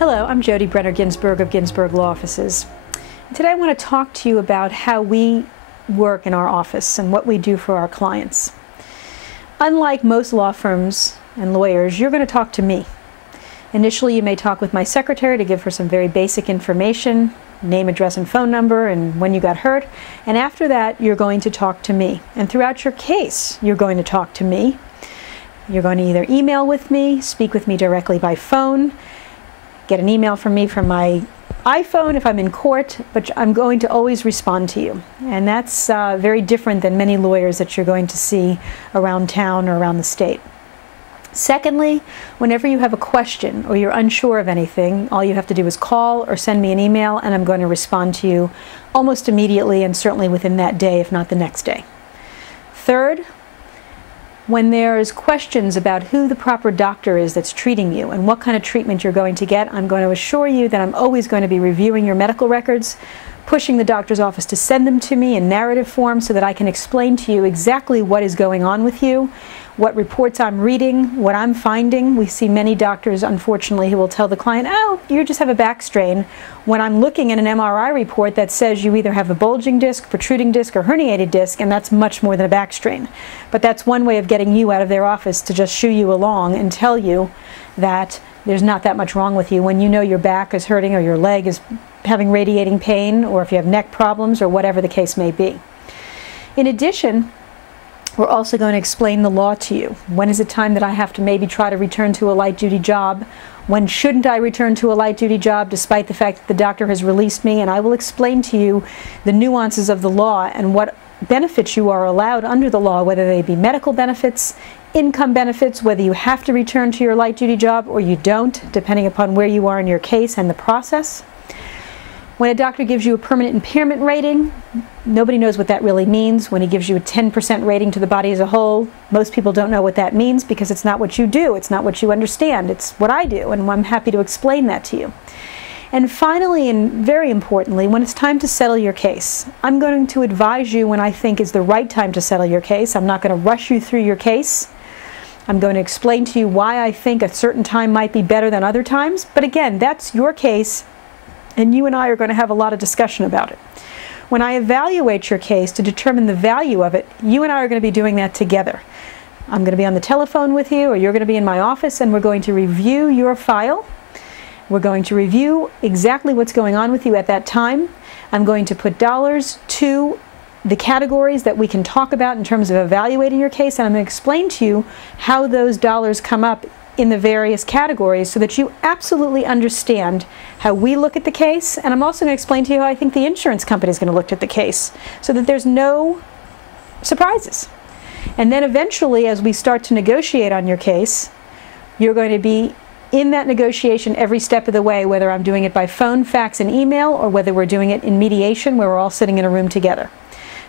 Hello, I'm Jodi Ginsberg of Ginsberg Law Offices. Today I want to talk to you about how we work in our office and what we do for our clients. Unlike most law firms and lawyers, you're going to talk to me. Initially, you may talk with my secretary to give her some very basic information, name, address, and phone number, and when you got hurt. And after that, you're going to talk to me. And throughout your case, you're going to talk to me. You're going to either email with me, speak with me directly by phone, get an email from me from my iPhone if I'm in court, but I'm going to always respond to you. And that's very different than many lawyers that you're going to see around town or around the state. Secondly, whenever you have a question or you're unsure of anything, all you have to do is call or send me an email, and I'm going to respond to you almost immediately and certainly within that day, if not the next day. Third, when there's questions about who the proper doctor is that's treating you and what kind of treatment you're going to get, I'm going to assure you that I'm always going to be reviewing your medical records, pushing the doctor's office to send them to me in narrative form so that I can explain to you exactly what is going on with you, what reports I'm reading, what I'm finding. We see many doctors, unfortunately, who will tell the client, oh, you just have a back strain, when I'm looking at an MRI report that says you either have a bulging disc, protruding disc, or herniated disc, and that's much more than a back strain. But that's one way of getting you out of their office, to just shoo you along and tell you that there's not that much wrong with you when you know your back is hurting or your leg is having radiating pain, or if you have neck problems or whatever the case may be. In addition, we're also going to explain the law to you. When is it time that I have to maybe try to return to a light-duty job? When shouldn't I return to a light-duty job despite the fact that the doctor has released me? And I will explain to you the nuances of the law and what benefits you are allowed under the law, whether they be medical benefits, income benefits, whether you have to return to your light-duty job or you don't, depending upon where you are in your case and the process. When a doctor gives you a permanent impairment rating, nobody knows what that really means. When he gives you a 10% rating to the body as a whole, most people don't know what that means because it's not what you do, it's not what you understand, it's what I do, and I'm happy to explain that to you. And finally, and very importantly, when it's time to settle your case, I'm going to advise you when I think is the right time to settle your case. I'm not going to rush you through your case. I'm going to explain to you why I think a certain time might be better than other times, but again, that's your case, and you and I are going to have a lot of discussion about it. When I evaluate your case to determine the value of it, you and I are going to be doing that together. I'm going to be on the telephone with you, or you're going to be in my office, and we're going to review your file. We're going to review exactly what's going on with you at that time. I'm going to put dollars to the categories that we can talk about in terms of evaluating your case, and I'm going to explain to you how those dollars come up in the various categories so that you absolutely understand how we look at the case. And I'm also going to explain to you how I think the insurance company is going to look at the case so that there's no surprises. And then eventually, as we start to negotiate on your case, you're going to be in that negotiation every step of the way, whether I'm doing it by phone, fax, and email, or whether we're doing it in mediation where we're all sitting in a room together.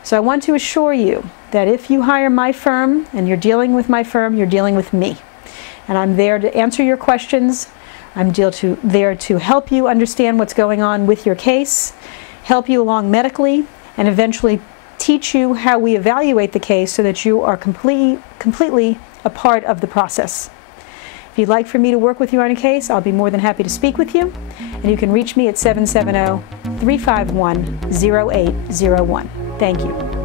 So I want to assure you that if you hire my firm and you're dealing with my firm, you're dealing with me. And I'm there to answer your questions. I'm there to help you understand what's going on with your case, help you along medically, and eventually teach you how we evaluate the case so that you are completely a part of the process. If you'd like for me to work with you on a case, I'll be more than happy to speak with you. And you can reach me at 770-351-0801. Thank you.